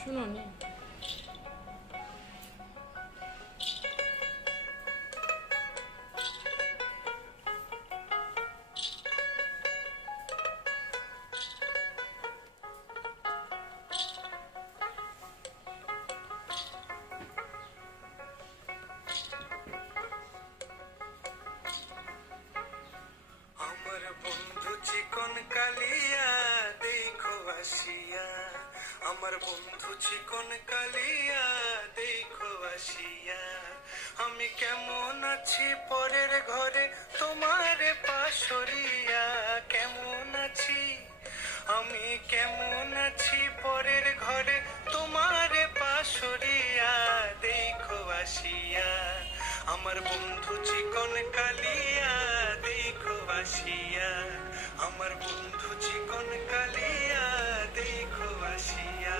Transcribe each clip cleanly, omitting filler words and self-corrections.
শুনোনি? আমার বন্ধু চিকন কালিয়া দেখো আসিয়া, আমার বন্ধু চিকন কালিয়া দেখো আসিয়া। আমি কেমন আছি পরের ঘরে তোমার পাশরিয়া, কেমন আছি আমি কেমন আছি পরের ঘরে তোমার পাশরিয়া দেখো আসিয়া। আমার বন্ধু চিকন কালিয়া দেখো আসিয়া, আমার বন্ধু চিকন কালিয়া দেখো আসিয়া।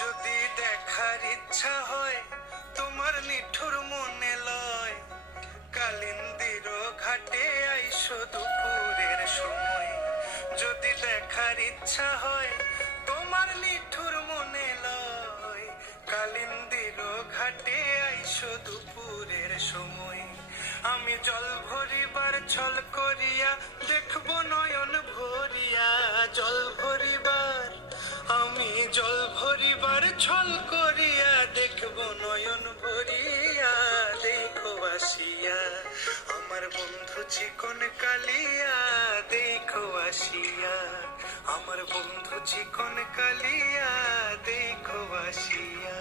যদি দেখার ইচ্ছা হয় তোমার নিঠুর মনে লয়, কালিন্দির ঘাটে আইসো দুপুরের সময়। যদি দেখার ইচ্ছা হয় তোমার নিঠুর মনে লয়, কালিন্দির ঘাটে আইসো দুপুরের সময়। আমি জল ভরিবার ছল করিয়া দেখবো নয়ন ভরিয়া, জল ভরিবার আমি জল ভরিবার ছল করিয়া দেখবো নয়ন ভরিয়া দেখো আসিয়া। আমার বন্ধু চিকন কালিয়া দেখো আসিয়া, আমার বন্ধু চিকন কালিয়া দেখো আসিয়া।